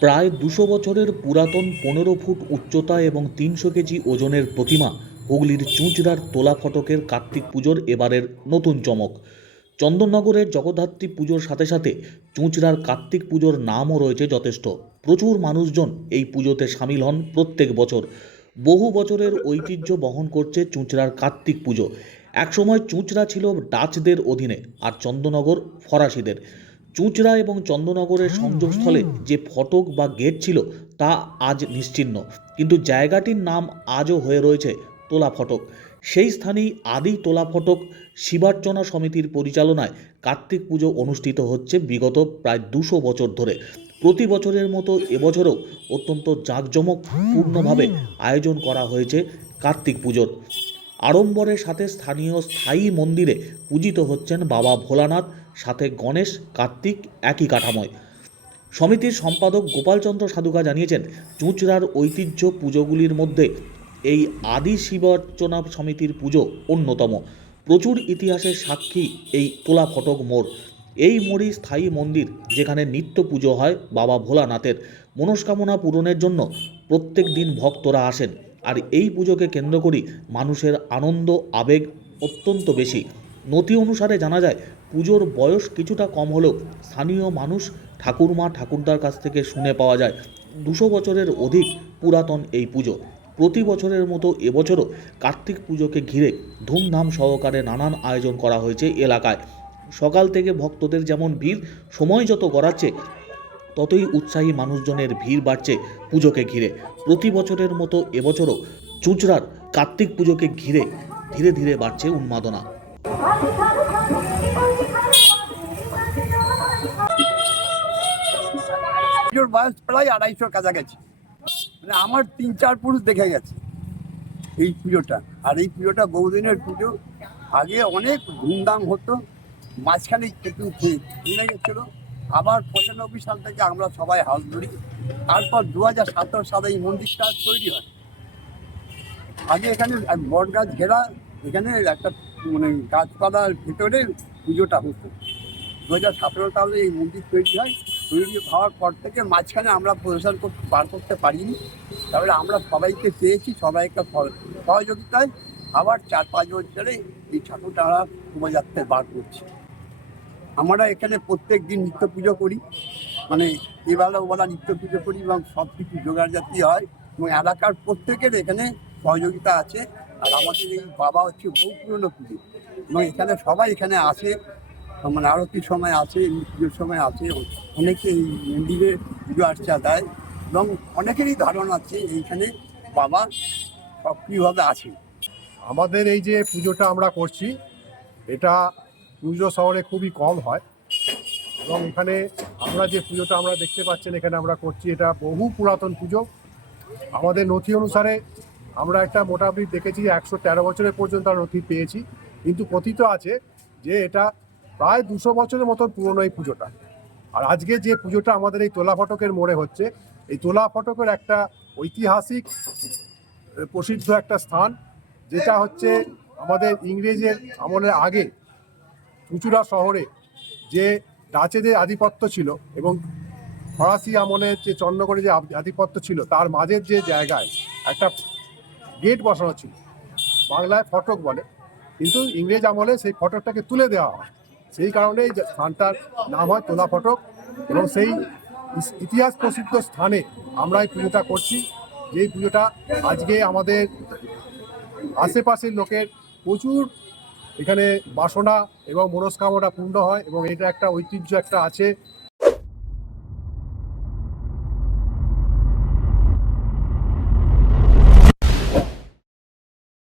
প্রায় দুশো বছরের পুরাতন পনেরো ফুট উচ্চতা এবং তিনশো কেজি ওজনের প্রতিমা হুগলির চুঁচড়ার তোলা ফটকের কার্তিক পুজোর এবারের নতুন চমক। চন্দননগরের জগদ্ধাত্রী পুজোর সাথে সাথে চুঁচড়ার কার্তিক পুজোর নামও রয়েছে যথেষ্ট। প্রচুর মানুষজন এই পুজোতে সামিল হন প্রত্যেক বছর। বহু বছরের ঐতিহ্য বহন করছে চুঁচড়ার কার্তিক পুজো। একসময় চুঁচড়া ছিল ডাচদের অধীনে আর চন্দননগর ফরাসিদের। চুঁচড়া এবং চন্দননগরের সংযোগস্থলে যে ফটক বা গেট ছিল তা আজ নিশ্চিহ্ন কিন্তু জায়গাটির নাম আজও হয়ে রয়েছে তোলা ফটক। সেই স্থানেই আদি তোলা ফটক শিবার্চনা সমিতির পরিচালনায় কার্তিক পুজো অনুষ্ঠিত হচ্ছে বিগত প্রায় দুশো বছর ধরে। প্রতি বছরের মতো এবছরও অত্যন্ত জাঁকজমকপূর্ণভাবে আয়োজন করা হয়েছে কার্তিক পুজোর। আড়ম্বরের সাথে স্থানীয় স্থায়ী মন্দিরে পূজিত হচ্ছেন বাবা ভোলানাথ, সাথে গণেশ, কার্তিক একই কাঠামোয়। সমিতির সম্পাদক গোপালচন্দ্র সাধুকা জানিয়েছেন, চুঁচড়ার ঐতিহ্য পুজোগুলির মধ্যে এই আদি শিবার্চনা সমিতির পুজো অন্যতম। প্রচুর ইতিহাসের সাক্ষী এই তোলা ফটক মোড়। এই মোড়ই স্থায়ী মন্দির, যেখানে নিত্য পুজো হয় বাবা ভোলানাথের। মনস্কামনা পূরণের জন্য প্রত্যেক দিন ভক্তরা আসেন। আর এই পুজোকে কেন্দ্র করেই মানুষের আনন্দ, আবেগ অত্যন্ত বেশি। নথি অনুসারে জানা যায়, পুজোর বয়স কিছুটা কম হলেও স্থানীয় মানুষ ঠাকুরমা, ঠাকুরদার কাছ থেকে শুনে পাওয়া যায়, দুশো বছরের অধিক পুরাতন এই পুজো। প্রতি বছরের মতো এবছরও কার্তিক পুজোকে ঘিরে ধুমধাম সহকারে নানান আয়োজন করা হয়েছে এলাকায়। সকাল থেকে ভক্তদের যেমন ভিড়, সময় যত গড়াচ্ছে ততই উৎসাহী মানুষজনের ভিড় বাড়ছে পুজোকে ঘিরে। প্রতি বছরের মতো এবছরও চুঁচড়ার কার্তিক পুজোকে ঘিরে ধীরে ধীরে বাড়ছে উন্মাদনা। পুজোর বয়স প্রায় আড়াইশোর কাছাকাছি। মানে আমার তিন, চার পুরুষ দেখে গেছে এই পুজোটা। আর এই পুজোটা বহুদিনের পুজো। আগে অনেক ধুমধাম হতো। মাঝখানে একটু ভেঙে গেছিল। আবার পঁচানব্বই সাল থেকে আমরা সবাই হাল ধরি। তারপর দু হাজার সতেরো সালে এই মন্দিরটা তৈরি হয়। আগে এখানে বট গাছ ঘেরা, এখানে একটা মানে গাছপালার ভিতরে পুজোটা হতো। দু হাজার সতেরো সালে এই মন্দির তৈরি হয়। তৈরি হওয়ার পর থেকে মাঝখানে আমরা প্রদর্শন করতে পার করতে পারিনি। তারপরে আমরা সবাইকে পেয়েছি, সবাইকে সহ- সহযোগিতায়। আবার চার পাঁচ বছরে এই ঠাকুরটা আমরা শোভাযাত্রায় বার করছি। আমরা এখানে প্রত্যেক দিন নিত্য পুজো করি। মানে এবেলা ওবেলা নিত্য পুজো করি এবং সব কিছু জোগাড় জাতি হয় এবং এলাকার প্রত্যেকের এখানে সহযোগিতা আছে। আর আমাদের এই বাবা হচ্ছে বহু পুরনো পুজো এবং এখানে সবাই এখানে আসে। মানে আরতির সময় এমনি পুজোর সময় আছে অনেকে এই মন্দিরে পুজো আর্চা দেয় এবং অনেকেরই ধারণা আছে এইখানে বাবা সক্রিয়ভাবে আছে আমাদের এই যে পুজোটা আমরা করছি, এটা পুজো শহরে খুবই কম হয়। এবং এখানে আমরা যে পুজোটা আমরা দেখতে পাচ্ছেন, এখানে আমরা করছি, এটা বহু পুরাতন পুজো। আমাদের নথি অনুসারে আমরা একটা মোটামুটি দেখেছি, একশো তেরো বছরের পর্যন্ত নথি পেয়েছি। কিন্তু কথিত আছে যে এটা প্রায় দুশো বছরের মতন পুরনো এই পুজোটা। আর আজকে যে পুজোটা আমাদের এই তোলা ফটকের মোড়ে হচ্ছে, এই তোলা ফটকের একটা ঐতিহাসিক প্রসিদ্ধ একটা স্থান, যেটা হচ্ছে আমাদের ইংরেজের আমলের আগে চুচুড়া শহরে যে ডাচেদের আধিপত্য ছিল এবং ফরাসি আমলের যে চন্দ্রগড়ে যে আধিপত্য ছিল, তার মাঝের যে জায়গায় একটা গেট বসানো ছিল। বাংলায় ফটক বলে, কিন্তু ইংরেজ আমলে সেই ফটকটাকে তুলে দেওয়া হয়। সেই কারণে স্থানটার নাম হয় তোলা ফটক এবং সেই ইতিহাস প্রসিদ্ধ স্থানে আমরা এই পুজোটা করছি। যেই পুজোটা আজকে আমাদের আশেপাশের লোকের প্রচুর এখানে বাসনা এবং মনস্কামনা পূর্ণ হয় এবং এটা একটা ঐতিহ্য একটা আছে।